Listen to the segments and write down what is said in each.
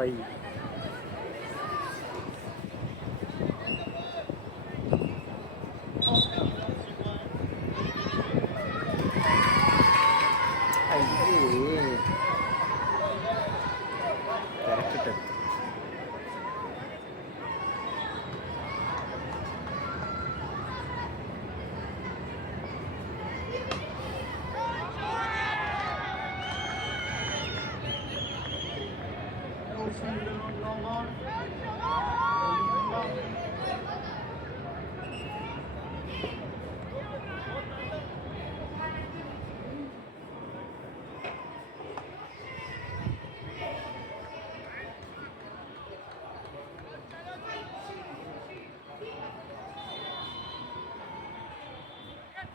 Ay. അയ്യേ തിരക്കിട്ടെടുത്തു.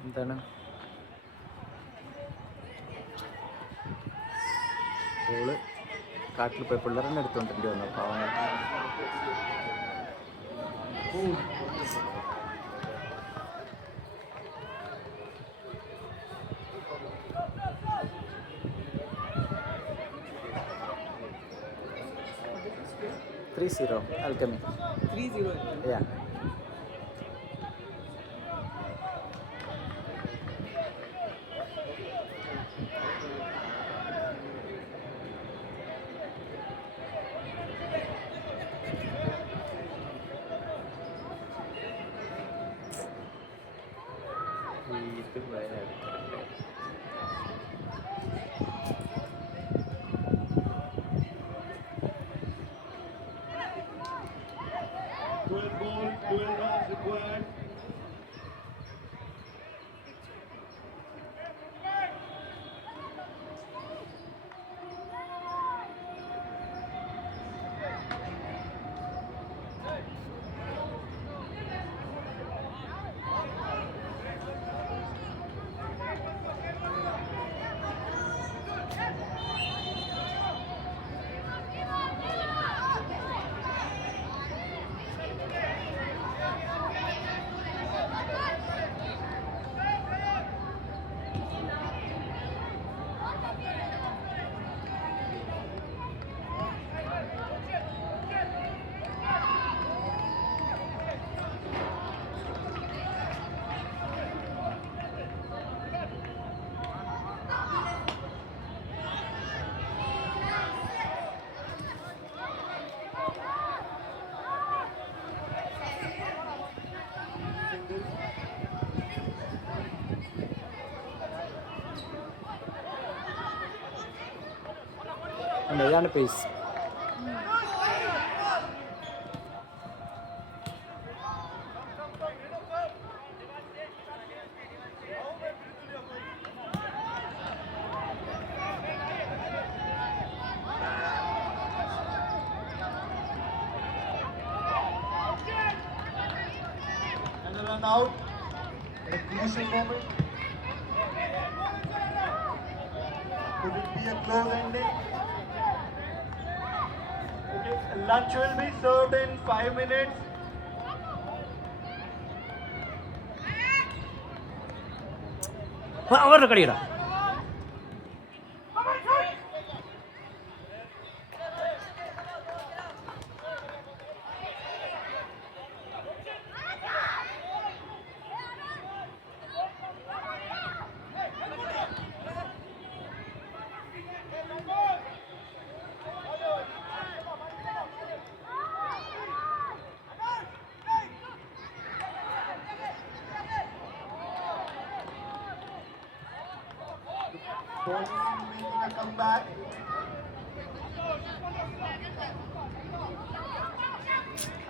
എന്താണ് ഓള് കാട്ടിൽ പോയി പിള്ളേരെന്നെ എടുത്തുകൊണ്ടിട്ട് വന്നു പാവങ്ങൾ. Three zero. I'll come in. 3-0. Yeah. ഇത് വരെ ഇതാണ് pace. And a run out at a crucial moment. Could it be a close ending? Okay, lunch will be served in 5 minutes. അവരുടെ കളിയടാ. Bowling making a comeback.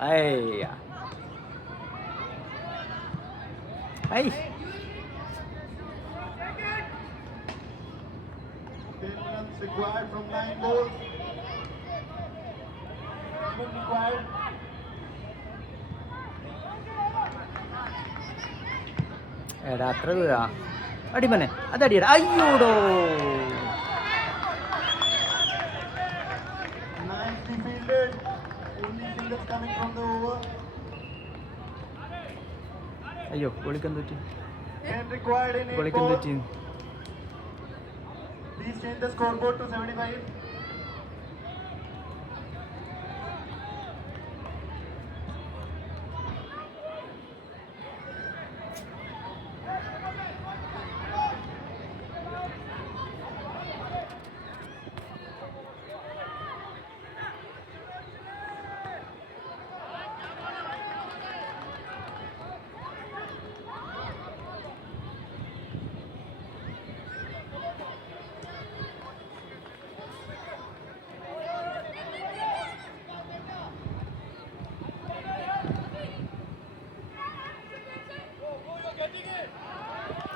അയ്യ I 10 runs required from 9 balls. Even required. എടാ അത്ര ദൂരാ അടിമനെ അതടിയടാ അയ്യോടോ 90 fielded. Only singles coming from the over. അയ്യോ ഗോളിക്ക് എന്ത് പറ്റി 10 required in 8 ഗോളിക്ക് എന്ത് balls. പറ്റി Please change the scoreboard to 75.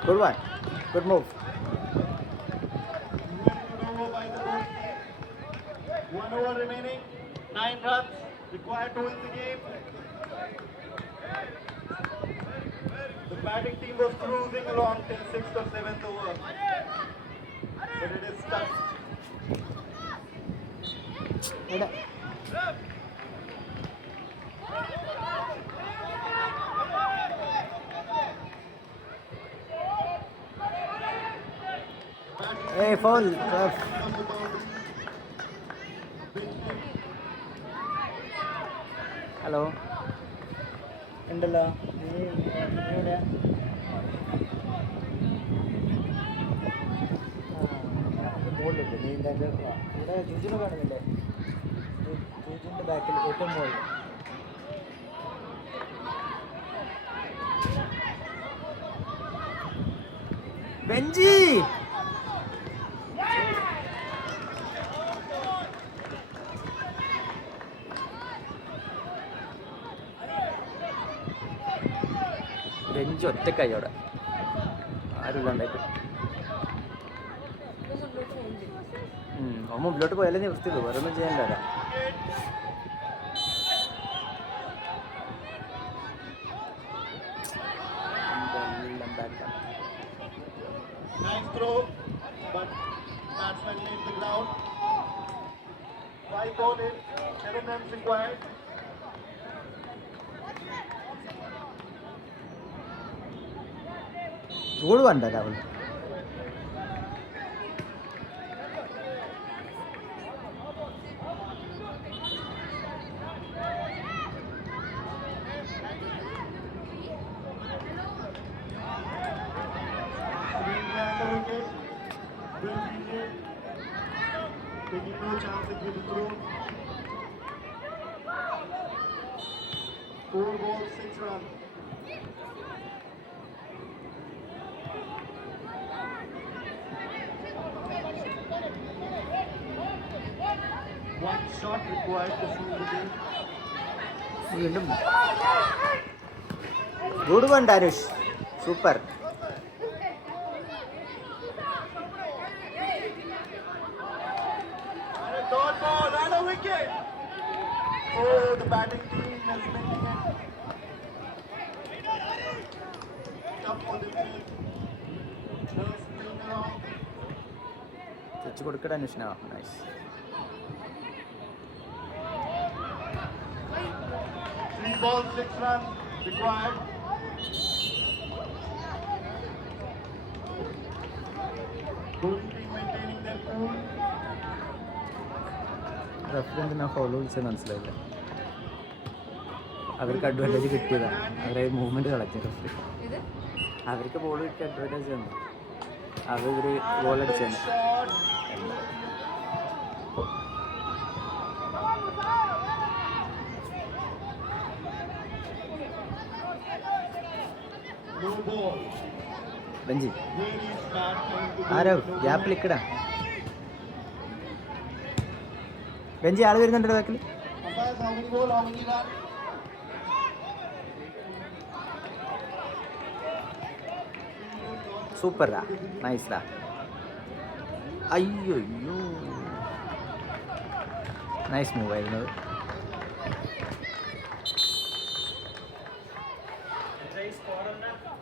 Good one. Good move. Over by the ball. 1 over remaining. 9 runs required to win the game. The batting team was cruising along till 6th or 7th over. But it is stuck. എടാ ഏയ് fall hello ഉണ്ടല്ലോ നീ എവിടെയാ മുകളിലുണ്ട് നീ എന്താ ഇവിടെ ജൂജിനെ കാണുന്നില്ലേ ജൂജിൻ്റെ ബാക്കിൽ ഏറ്റവും മുകളിൽ ബെഞ്ചി ബെഞ്ച് ഒറ്റക്കായി അവിടെ ആരുമില്ലാണ്ടായിട്ട് മുമ്പിലോട്ട് പോയാലേ നിവൃത്തിയുള്ളൂ വേറെ ഒന്നും ചെയ്യാനില്ല Nice throw, but batsman leaves the ground. 5 ball in, 7 runs required. Goal വേണ്ട Rahul Taking no chances with the throw. 4 balls, 6 runs. One shot required to seal the game. വീണ്ടും ഗുഡ് വൺ ഡാരുഷ് super And a dot ball and a wicket. Oh, the batting team is making it tough for the field. Just spin around. തെച്ച് കൊടുക്കട്ടെ അന്വേഷണ nice 3 balls, 6 runs required. Bowling team maintaining their cool. Referee എന്തിനാ follow വിളിച്ചത് മനസ്സിലായില്ല അവർക്ക് advantage കിട്ടിയതാണ് അവരെ movement കളഞ്ഞു referee അവർക്ക് ബോൾ കിട്ടിയ അഡ്വാൻറ്റേജ് തന്നു അവർ ബോൾ അടിച്ചാണ് No ball. ബെഞ്ചി Where is batsman to do ആരോ no ഗ്യാപ്പിൽ ഇക്കടാ ബെഞ്ചി ആൾ വരുന്നുണ്ടോ ബാക്കിൽ Umpires, how many ball, how many run? സൂപ്പറാ, നൈസ്ഡാ. അയ്യോ അയ്യോ, നൈസ് മൂവ് ആയിരുന്നു.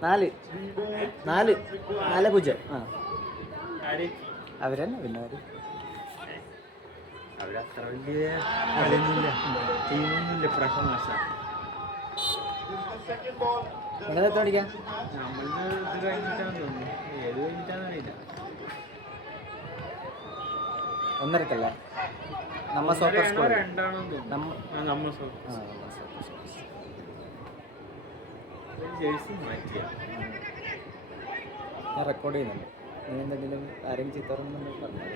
നാല് 4-0. ആ അവരെന്നെ പിന്നെ അവരത്ര വലിയ കളിയൊന്നുമില്ല, ടീമൊന്നുമില്ല പ്രശ്നം. നിങ്ങൾ എത്ര അടിക്കാം? നമ്മളുടെ ഇത് കഴിഞ്ഞിട്ടാന്ന് തോന്നുന്നു, ഏത് കഴിഞ്ഞിട്ടാന്ന് അറിയില്ല. 1:30 നമ്മ സോക്കർ സ്കൂൾ. രണ്ടാണെന്ന് തോന്നുന്നു. നമ്മൾ ജേഴ്സി മാറ്റിയ ഞാൻ റെക്കോർഡ് ചെയ്യുന്നുണ്ട്. നീ എന്തെങ്കിലും ആരെങ്കിലും ചിത്രം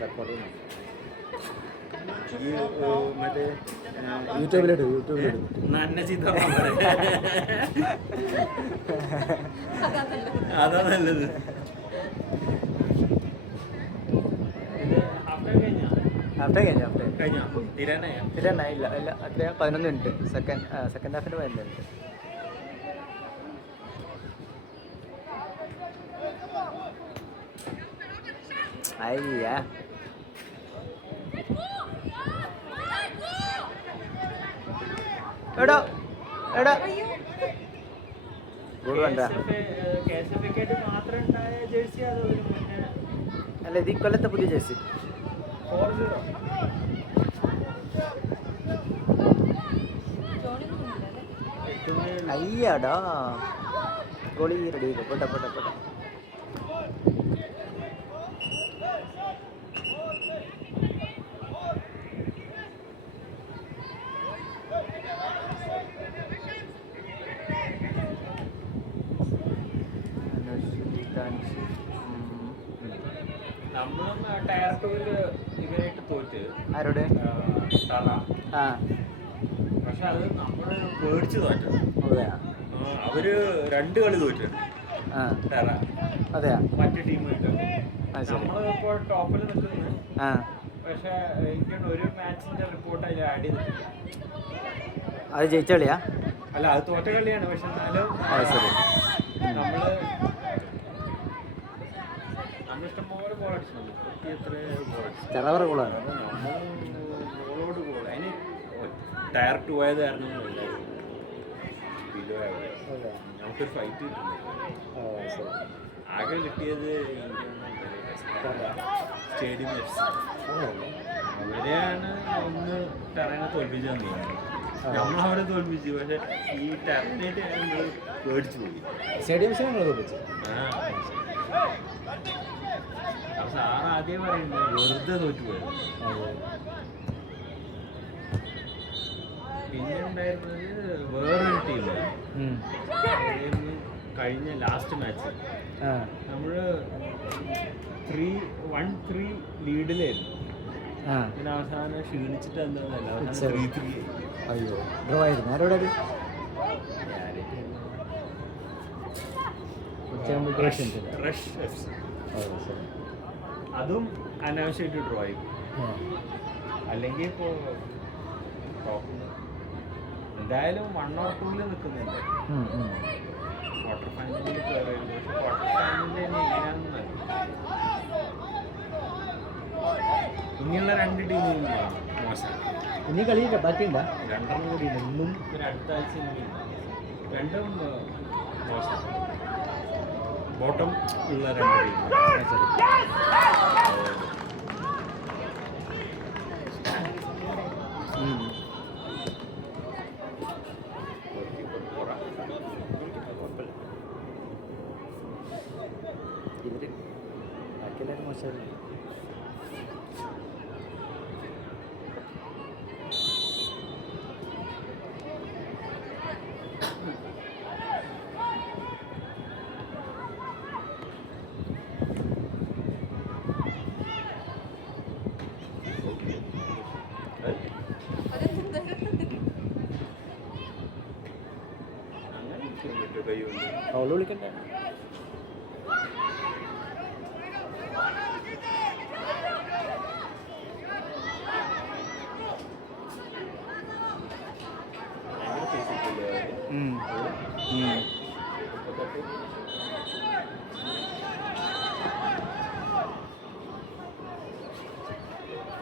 റെക്കോർഡ് ചെയ്യുന്നുണ്ട്. മറ്റേ യൂട്യൂബിലിടും. നന്നെ ചിത്രം അതാ നല്ലത്. കഴിഞ്ഞോ? തീരാനായില്ല. അത്ര 11 മിനിറ്റ്. Second ഹാഫിന് 11 minute. അയ്യാ, എടാ ഗോൾ വേണ്ട. അല്ല, ഇത് ഇക്കൊല്ലത്തെ പുതിയ ജേഴ്സി. അയ്യാടാ, ഗോളി റെഡി ആയിക്കോ. പോട്ടെ. നമ്മളൊന്ന് ടയർ ടൂറില് ഇവരായിട്ട് തോറ്റ്. ആരോട്? ആ, പക്ഷെ അത് നമ്മള് പേടിച്ച് തോറ്റ. അവര് 2 കളി തോറ്റിട്ടുണ്ട്. അതെയാ, മറ്റു ടീമായിട്ട്. നമ്മളിപ്പോൾ ടോപ്പിൽ നിൽക്കുന്നത്. പക്ഷെ എനിക്കാണ് ഒരു മാച്ചിന്റെ റിപ്പോർട്ട് അതിൽ ആഡ് ചെയ്തിട്ടില്ല. അത് ജയിച്ച കളിയാ? അല്ല, അത് തോറ്റ കളിയാണ്. പക്ഷെ എന്നാലും നമ്മളിഷ്ടം പോലെ ഗോൾ അടിച്ചു. ഗോളാണ്. ഗോളോട് ഗോൾ. അതിന് ടയർ 2 ആയത് കാരണം നമുക്കൊരു ഫൈറ്റ് കിട്ടുന്നു. ആകെ കിട്ടിയത് സ്റ്റേഡിയം FC. അവരെയാണ് ഒന്ന് ടെറനെ തോൽപ്പിച്ചു തന്നിരുന്നത്. നമ്മളവരെ തോൽപ്പിച്ചു. പക്ഷെ ഈ ടെറനായിട്ട് നമ്മൾ പേടിച്ചു പോയി. സ്റ്റേഡിയംസിനെ നമ്മൾ തോൽപ്പിച്ചു. സാറ് ആദ്യം പറയുന്നത് വെറുതെ തോറ്റുപോയത്. പിന്നെ ഉണ്ടായിരുന്നത് വേറൊരു ടീം. കഴിഞ്ഞ ലാസ്റ്റ് മാച്ച് നമ്മള് 1-3 ലീഡിലായിരുന്നു. പിന്നെ അവസാനം ക്ഷീണിച്ചിട്ട് എന്താന്നല്ല, അവസാനം 3-3. അയ്യോ, ഡ്രോ ആയിരുന്നു. ആരോടത്? Rush FC. അതും അനാവശ്യമായിട്ട് ഡ്രോ ആയി. അല്ലെങ്കിൽ ഇപ്പോൾ എന്തായാലും 1 or 2 നിൽക്കുന്നുണ്ട്. ക്വാർട്ടർ ഫൈനലിൽ കയറിയില്ല. പക്ഷെ ക്വാർട്ടർ ഫൈനലിൽ തന്നെ എങ്ങനെയാണെന്ന് ഇനിയുള്ള 2 ടീമും മോശം. ഇനി കളിയില്ല, ബാക്കിയില്ല. 2 കൂടി ഇന്നും ഒരു അടുത്ത ആഴ്ച രണ്ടും മോശം. ബോട്ടം ഉള്ള 2 ടീം. ഇവര് ബാക്കിയെല്ലാവരും മോശമായിരുന്നു. അവള് വിളിക്കണ്ടേ?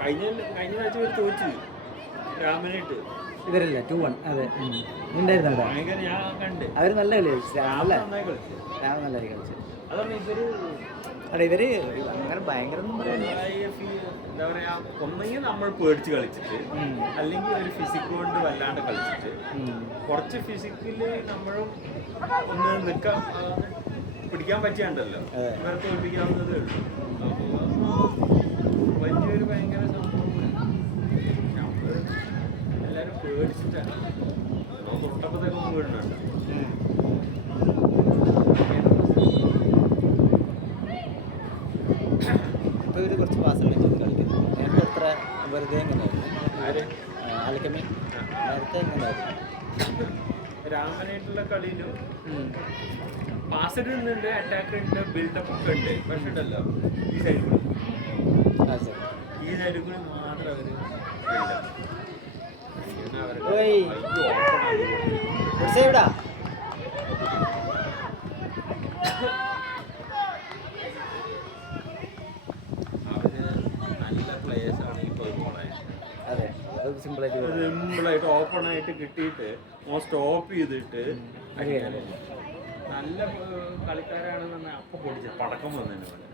കഴിഞ്ഞ ആഴ്ച ഒരു തോച്ചു രാമനായിട്ട് ഇവരല്ല 2-1. അതെ ഉണ്ടായിരുന്നു അവിടെ. ഭയങ്കര ഞാൻ കണ്ട് അവർ നല്ല കളി കളിച്ചു. രാമല്ല നന്നായി കളിച്ചു. രാമ നല്ല കളി കളിച്ചു. അതാണ് ഇവര് അല്ല ഇവര് അങ്ങനെ ഭയങ്കര ഒന്നും പറയാനില്ല. എന്താ പറയാ, ഒന്നെങ്കിൽ നമ്മൾ പേടിച്ച് കളിച്ചിട്ട്, അല്ലെങ്കിൽ ഒരു ഫിസിക് കൊണ്ട് വല്ലാണ്ട് കളിച്ചിട്ട്, കുറച്ച് ഫിസിക്കല് നമ്മളും ഒന്ന് നിൽക്കാൻ പിടിക്കാൻ പറ്റിയാണ്ടല്ലോ ഇവരെ തോൽപ്പിക്കാവുന്നതേ ഉള്ളൂ. അപ്പോൾ വലിയൊരു ഭയങ്കര സംഭവം നമ്മൾ എല്ലാവരും പേടിച്ചിട്ടാണ് തൊട്ടപ്പത്തേക്കൊന്നും വീടുന്നുണ്ട്. ഇപ്പോൾ ഇവർ കുറച്ച് പാസ്സുകൾ കളിക്കുന്നു. നേരത്തെ അത്ര വെറുതെ എങ്ങനെയായിരുന്നു അലക്കമി നേരത്തെ എങ്ങനെയായിരുന്നു? രാമനായിട്ടുള്ള കളിയിലും പാസ് ഇടുന്നുണ്ട്, അറ്റാക്ക് ഉണ്ട്, ബിൽഡപ്പ് ഒക്കെ ഉണ്ട്. പക്ഷെ ഉണ്ടല്ലോ ഈ സൈഡിൽ കൂടി മാത്രം അവര് നല്ല പ്ലേയേഴ്സ് ആണ് ഇപ്പോൾ സിമ്പിളായിട്ട് ഓപ്പൺ ആയിട്ട് കിട്ടിയിട്ട് സ്റ്റോപ്പ് ചെയ്തിട്ട് നല്ല കളിക്കാരാണെന്ന് പറഞ്ഞാൽ അപ്പം പൊടിച്ച് പടക്കം വന്നതിന് പോലെ.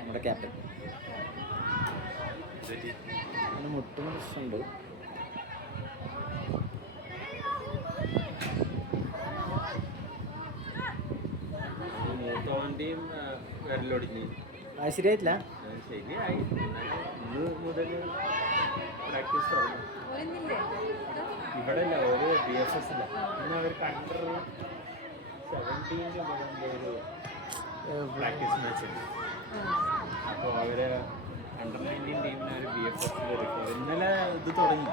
നമ്മുടെ ക്യാപ്റ്റൻ മുട്ടുന്ന പ്രശ്നമുണ്ട്. മൂത്തോന്റെയും വിരലൊടിഞ്ഞ് ശരിയായിട്ടില്ല. ശരിയായി. ഇന്ന് മുതൽ പ്രാക്ടീസ് തുടങ്ങും. ഇവിടെ അല്ല, ഒരു BFS ഇല്ല. ഇന്ന് അവർക്ക് അണ്ടർ 17 ഒരു പ്രാക്ടീസ് മാച്ച് ഉണ്ട്. അപ്പോൾ അവര് അണ്ടർ 19 ടീമിന് ഒരു BFS ഇന്നലെ ഇത് തുടങ്ങി.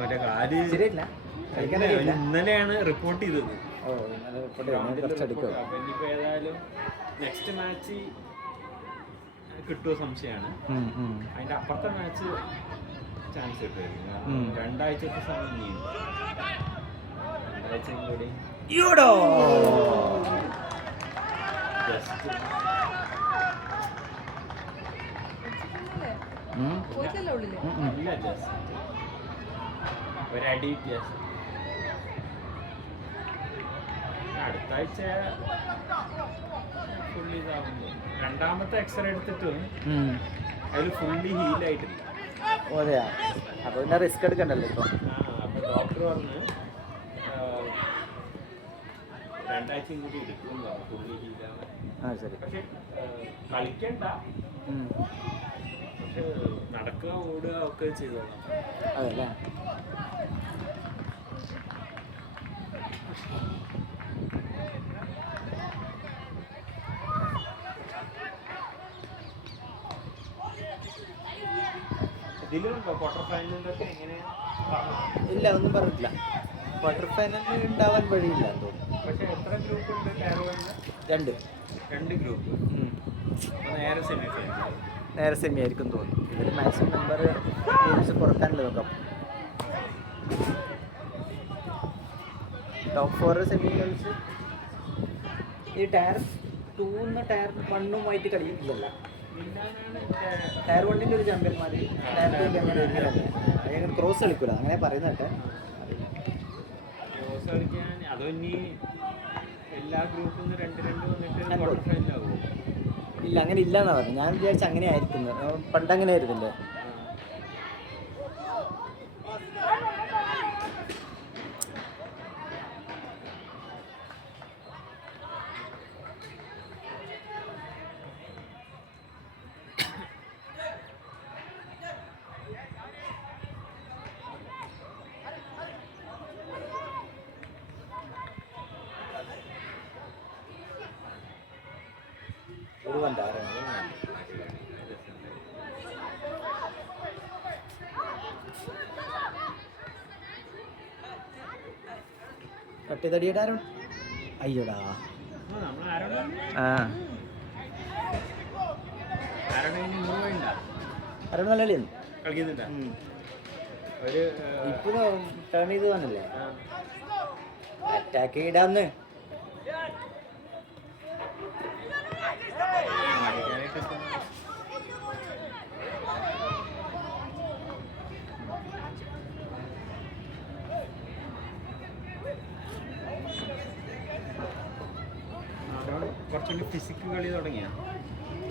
മറ്റേ കാല് ഇന്നലെയാണ് റിപ്പോർട്ട് ചെയ്തത്. ഇനിയിപ്പോൾ ഏതായാലും നെക്സ്റ്റ് മാച്ച് കിട്ടുമോ സംശയമാണ്. അതിൻ്റെ അപ്പുറത്തെ മാച്ച് ചാൻസ് കിട്ടുമായിരിക്കും. 2 ആഴ്ചത്തെ സമയം ഇനിയുണ്ട്. 2 ആഴ്ചയും കൂടി ജസ്റ്റ് ഇല്ല, ജസ്റ്റ് ഒരടി വ്യത്യാസം. അടുത്ത ആഴ്ച ഫുള്ളി ഇതാവുന്നു. 2ാമത്തെ എക്സ്റേ എടുത്തിട്ടും അതിൽ ഫുള്ളി ഹീലായിട്ടില്ല. അതെയാ, അപ്പോൾ പിന്നെ റിസ്ക് എടുക്കണ്ടല്ലോ ഇപ്പോൾ. അപ്പോൾ ഡോക്ടർ പറഞ്ഞ് 2 ആഴ്ചയും കൂടി എടുക്കും ഫുള്ളി ഹീലാവാൻ. ശരി. പക്ഷെ കളിക്കണ്ട, പക്ഷെ നടക്കുക ഓടുക ഒക്കെ ചെയ്തോളാം. അതല്ലേ. ക്വാർട്ടർ ഫൈനലിലൊക്കെ എങ്ങനെയാണ്? ഇല്ല, ഒന്നും പറഞ്ഞിട്ടില്ല. ക്വാർട്ടർ ഫൈനലിൽ ഉണ്ടാവാൻ വഴിയില്ല തോന്നുന്നു. പക്ഷെ എത്ര ഗ്രൂപ്പ് ഉണ്ട് കാരോളിന്? 2 ഗ്രൂപ്പ്. നേരെ സെമി ഫൈനൽ. നേരെ സെമി ആയിരിക്കും തോന്നുന്നു. ഇതിൽ മാക്സിമം നമ്പർ ടീംസ് കുറക്കാനല്ലേ നോക്കാം. ടോപ്പ് 4 സെമി കളിച്ച് ഈ ടയർ 2 ടയർ 1 കളിക്കില്ലല്ലോ. ടയർ 1 ഒരു ചാമ്പ്യന്മാർ അങ്ങനെ ക്രോസ് കളിക്കൂല, അങ്ങനെ പറയുന്നട്ടെ. ക്രോസ് കളിക്കാൻ അതോ ഇനി എല്ലാ ഗ്രൂപ്പിൽ നിന്ന് 2-2 വന്നിട്ട് ക്വാർട്ടർ ഫൈനലാകുമോ? ഇല്ല, അങ്ങനെ ഇല്ലന്നാ പറഞ്ഞു. ഞാൻ വിചാരിച്ച അങ്ങനെ ആയിരിക്കുന്നു. പണ്ട് അങ്ങനെ ആയിരുന്നില്ലേ. ഒരു കണ്ടാറാണ് കട്ടിതടിയിടാരും. അയ്യോടാ, അരുൺ നല്ല കളിയാണ്. കളിക്കുന്നില്ല. ഒരു ഇപ്പൊ ടേൺ ചെയ്ത് വന്നല്ലേ അറ്റാക്ക് ചെയ്താന്ന്. കുറച്ചുകൂടി ഫിസിക്കൽ കളി തുടങ്ങിയ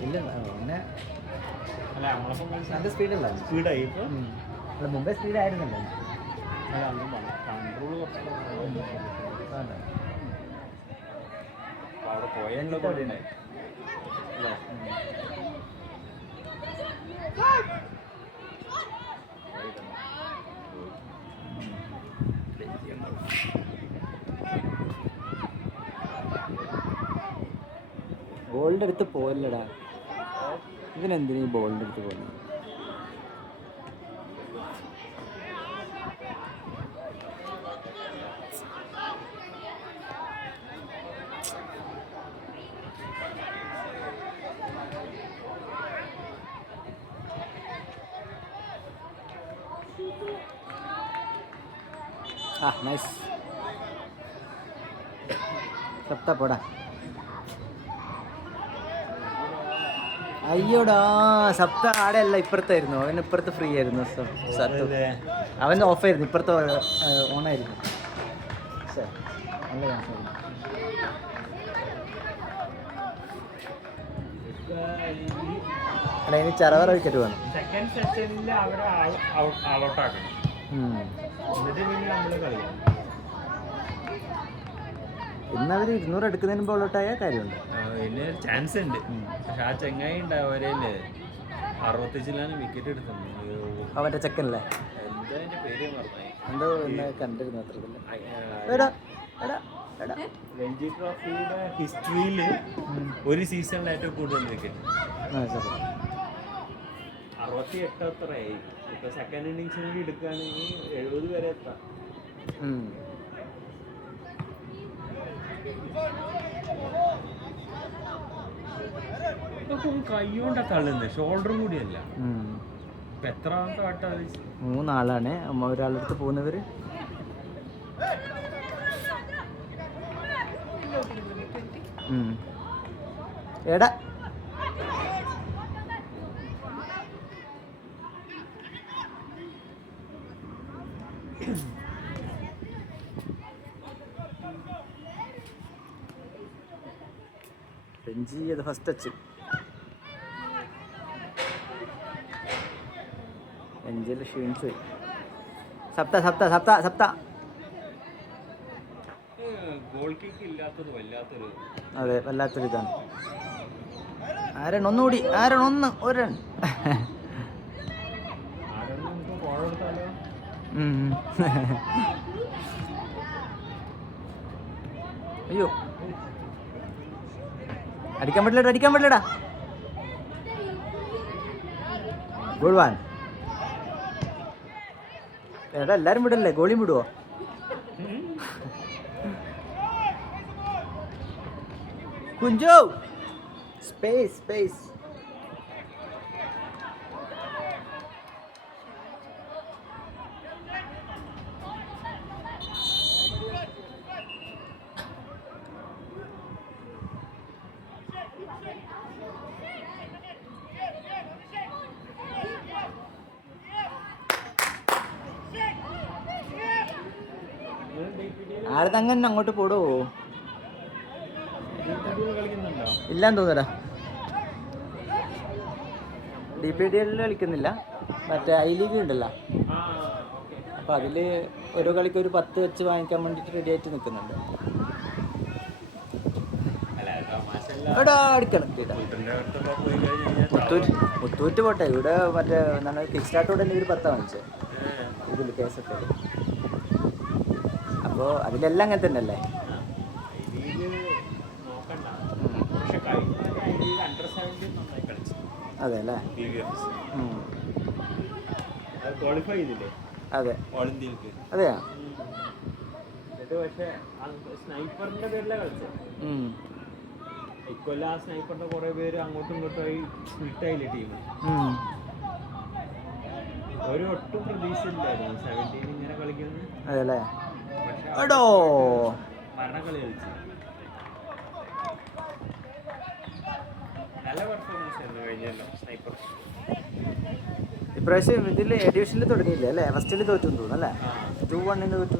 ഇല്ല പിന്നെ അല്ല നമ്മളപ്പം നല്ല സ്പീഡല്ല. സ്പീഡായി ഇപ്പൊ അല്ല മുമ്പേ സ്പീഡായിരുന്നല്ലോ. കൺട്രോൾ അവിടെ പോയതിനുള്ള പോലെ ഉണ്ടായി അല്ലേ? ബോളിൻ്റെ അടുത്ത് പോലല്ലടാ, ഇതിനെന്തിനാ ഈ ബോളിൻ്റെ അടുത്ത് പോകുന്നത്? ആ നൈസ്. സപ്ത പോടാ. അയ്യോടാ, സപ്ത ആടെ അല്ല, ഇപ്പുറത്തായിരുന്നു. അവൻ ഇപ്പുറത്ത് ഫ്രീ ആയിരുന്നു. സത്തു അവൻ ഓഫായിരുന്നു, ഇപ്പുറത്ത് ഓണായിരുന്നു. നല്ല ചാൻസായിരുന്നു. അല്ല ഇനി ചറവറ വിക്കറ്റ് വേണം. സെക്കൻഡ് സെഷനിൽ അവരെ ഔട്ടാക്കണം, എന്നിട്ട് പിന്നെ നമ്മള് കളിക്കണം. ഇന്നവർ 200 എടുക്കുന്നതിന് മുമ്പ് ഔട്ടായ കാര്യമുണ്ട്. പിന്നെ ചാൻസ് ഉണ്ട്. പക്ഷെ ആ ചെങ്ങായി ഉണ്ടാവരല്ലേ 65 വിക്കറ്റ് എടുത്തത്. അവൻ്റെ ചെക്കനല്ലേ, എന്താ അതിന്റെ പേര് മറന്നായി. എന്തോ കണ്ടിരുന്നു അത്രത്തില്ല. രഞ്ജി ട്രോഫിയുടെ ഹിസ്റ്ററിയിൽ ഒരു സീസണിൽ ഏറ്റവും കൂടുതൽ വിക്കറ്റ് 68 അത്രയായി. ഇപ്പൊ സെക്കൻഡ് ഇന്നിങ്സിൽ കൂടി എടുക്കുകയാണെങ്കിൽ 70 വരെ എത്താം. കൈകൊണ്ട തള്ളുന്നത്, ഷോൾഡറും കൂടിയല്ല. ഇപ്പൊ എത്രാമത്തെ വട്ടം? 3 ആളാണ് ഒരാളടുത്ത് പോകുന്നവര്. എടാ രഞ്ജി അത് ഫസ്റ്റ് ടച്ച്. രഞ്ജിയിൽ ക്ഷീണിച്ചു പോയി. സപ്ത സപ്ത സപ്ത സപ്ത. ഗോൾ കിക്ക് ഇല്ലാത്തത് വല്ലാത്തൊരു, അതെ വല്ലാത്തൊരു ഇതാണ്. ആരൺ ഒന്നുകൂടി, ആരൺ ഒന്ന് ഒരു റൺ. അയ്യോ അടിക്കാൻ പറ്റില്ലടാ, അടിക്കാൻ പറ്റില്ലടാ. Goal van. എടാ എല്ലാരും വിടല്ലേ, ഗോളിയും വിടുവോ? കുഞ്ചോ സ്പേസ് സ്പേസ്. ആരെ തന്നെ അങ്ങോട്ട് പോടോ? ഇല്ലാന്ന് തോന്നടാ. DPDL കളിക്കുന്നില്ല, മറ്റേ ഐ ലീഗ് ഉണ്ടല്ലോ. അപ്പം അതിൽ ഓരോ കളിക്ക് ഒരു 10 വെച്ച് വാങ്ങിക്കാൻ വേണ്ടിയിട്ട് റെഡി ആയിട്ട് നിൽക്കുന്നുണ്ട്. എടാ അടിക്കണം മുത്തൂറ്റ് പോട്ടെ. ഇവിടെ മറ്റേ എന്താണ് കിക്ക് സ്റ്റാർട്ടോടെ തന്നെ ഒരു 10 വാങ്ങിച്ചത് ഇതിൽ കേസൊക്കെ. അപ്പോൾ അതിലെല്ലാം അങ്ങനെ തന്നെ അല്ലേ? അതെ അല്ലേ? അതെ അതെയാ. പക്ഷേ സ്നൈപ്പറിന്റെ പേരിലാണ് കളിച്ചത്. ഇക്കൊല്ലം ആ സ്നൈപ്പറിന്റെ കുറെ പേര് അങ്ങോട്ടും ഇങ്ങോട്ടും ആയി സ്പ്ലിറ്റ് ആയില്ലേ ടീം. ഒരു ഒട്ടും പ്രതീക്ഷയില്ലായിരുന്നു 17 ഇങ്ങനെ കളിക്കുന്നത്. അതെല്ലേ. പക്ഷെ എടോ മരണക്കളി കളിച്ചു. നല്ല പെർഫോമൻസ് ആയിരുന്നു കഴിഞ്ഞല്ലോ സ്നൈപ്പർ. ഇപ്രാവശ്യം ഇതിൽ എ ഡിവിഷനിൽ തുടങ്ങിയില്ല അല്ലേ? ഫസ്റ്റിൽ തോറ്റു തോന്നുന്നു അല്ലേ? 2-1 തോറ്റു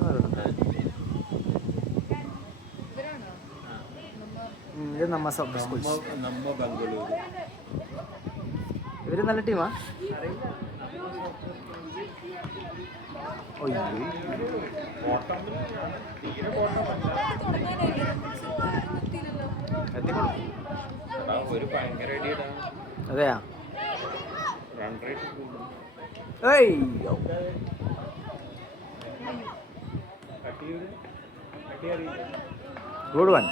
ഇത് നമ്മ സബ് സ്കൂൾസ്. നമ്മ ബംഗളൂരു ഇവര് നല്ല ടീമാ. ഒരു ഭയങ്കര ഐഡിയ. അതെയാ. റൺ റേറ്റ് കൂടും. Good one.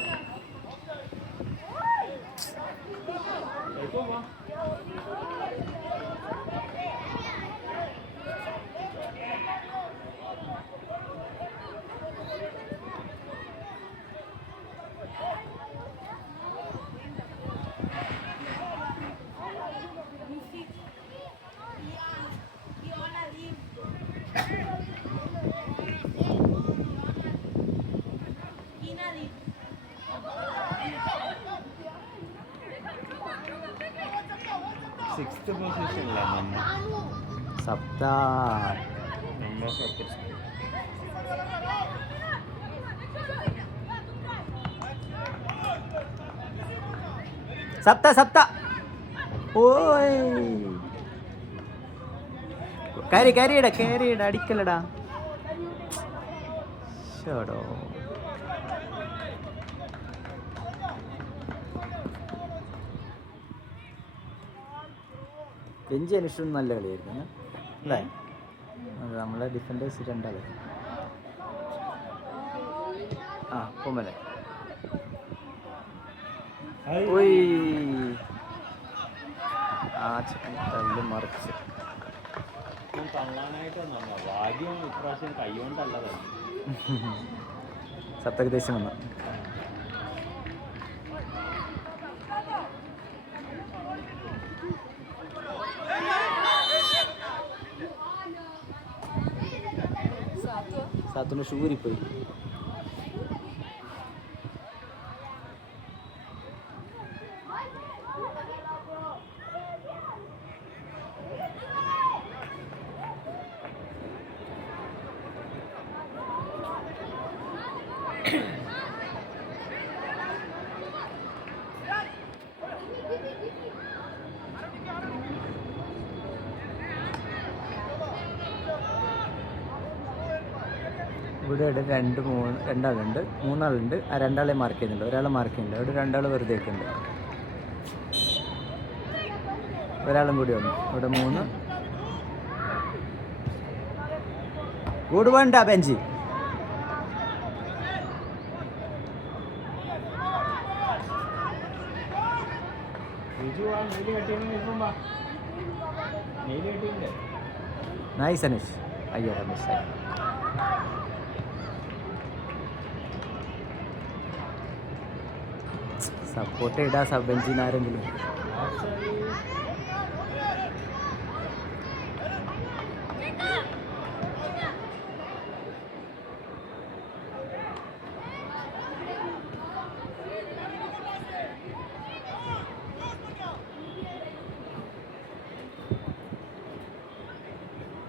സിക്സ്ത് പൊസിഷനിലാണ് സപ്ത. നമ്മ സൂപ്പർ സ്കൂൾ. സപ്ത സപ്ത. ഓയ് കാരിയിട അടിക്കലടാ. ഷോടോ. ബെഞ്ച് അനിഷ്ടം നല്ല കളിയായിരുന്നു അല്ലേ? നമ്മളെ ഡിഫൻഡേഴ്സ് രണ്ടാളെ. കൊമ്പലെ. തള്ളി മറിച്ച് തള്ളാനായിട്ടൊന്നും ഭാഗ്യം ഇപ്രാവശ്യം കൈകൊണ്ടല്ല സപ്തക ദേശം വന്നു. സാത്തുൻ്റെ ഷൂരിപ്പോയി. ഇവിടെ രണ്ടാളുണ്ട്, മൂന്നാളുണ്ട്. ആ രണ്ടാളെ മാർക്ക് ചെയ്യുന്നുണ്ട്, ഒരാളെ മാർക്ക് ചെയ്യുന്നുണ്ട്. ഇവിടെ രണ്ടാൾ വെറുതെ ഉണ്ട്. ഒരാളും കൂടി വന്നു. ഇവിടെ 3. ഗുഡ് വേണ്ട ബെഞ്ചി. നൈസ് അനീഷ്. അയ്യോ മിസ്സായി. സപ്പോർട്ട് ചെയ്താ സബ് ബെഞ്ചിന് ആരെങ്കിലും.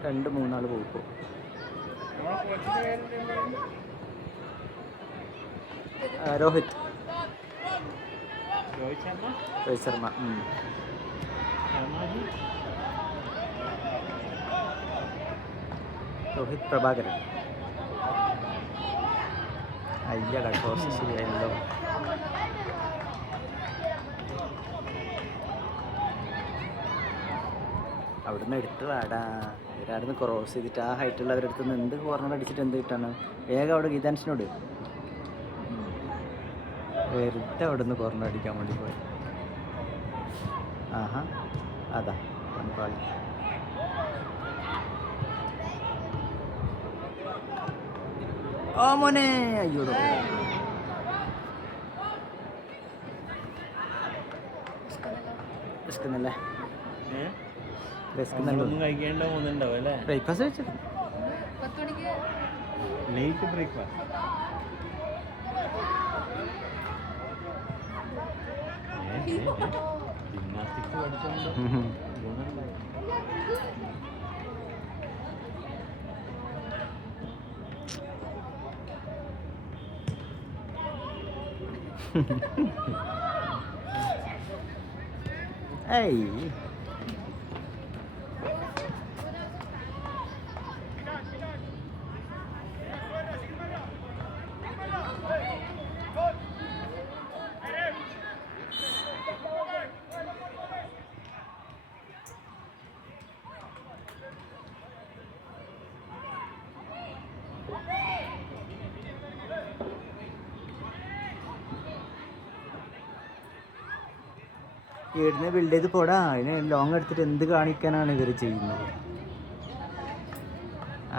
രണ്ട് മൂന്നാള് പോകും. രോഹിത് ശർമ്മ. രോഹിത് പ്രഭാകരൻ. അയ്യടാ കോസ് ശരിയല്ലോ. അവിടുന്ന് എടുത്ത് വാടാ. ഇവരവിടുന്ന് ക്രോസ് ചെയ്തിട്ട് ആ ഹൈറ്റുള്ളവരുടെ അടുത്ത് നിന്ന് എന്ത് കോർണർ അടിച്ചിട്ട് എന്ത് കിട്ടാണ്? വേഗം അവിടെ ഗീതാൻസിനോട് വെറുതെ അവിടെ നിന്ന് കോർണർ അടിക്കാൻ വേണ്ടി പോയി. ആഹാ അതാ പണിപ്പാളി. ഓ മോനെ അയ്യോടോ. ഇഷ്ടന്നല്ലേ നമ്മളൊന്നും കഴിക്കേണ്ട പോകുന്നുണ്ടാവും അല്ലേ? ബ്രേക്ക്ഫാസ്റ്റ് കഴിച്ചു. 10 മണിക്ക് ലേറ്റ് ബ്രേക്ക്ഫാസ്റ്റ്. ജിംനാസ്റ്റിക്സ് പഠിച്ചോണ്ട് ഗുണമുണ്ടാവും. ഏയ് വീടിനെ ബിൽഡ് ചെയ്ത് പോടാ. അതിന് ലോങ് എടുത്തിട്ട് എന്ത് കാണിക്കാനാണ് ഇവർ ചെയ്യുന്നത്?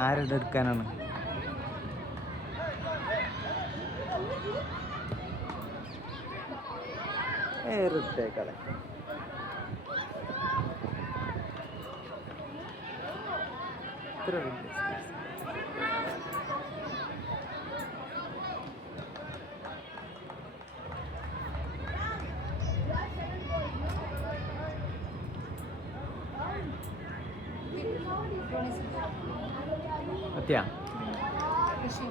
ആരുടെ എടുക്കാനാണ്? ഏറിട്ടേക്കളെ ഇത്ര വലിയ അത്യാ കൃഷി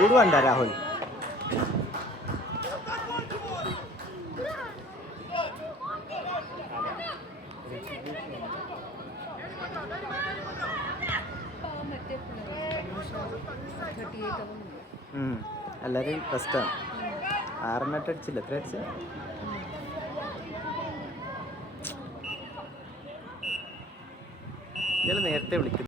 गुड वन था राहुल. മറ്റേ 38 എല്ലാവരും ഫസ്റ്റാണ്. 6 അടിച്ചില്ല. എത്ര അടിച്ച? ഇയാൾ നേരത്തെ വിളിക്കുന്നു.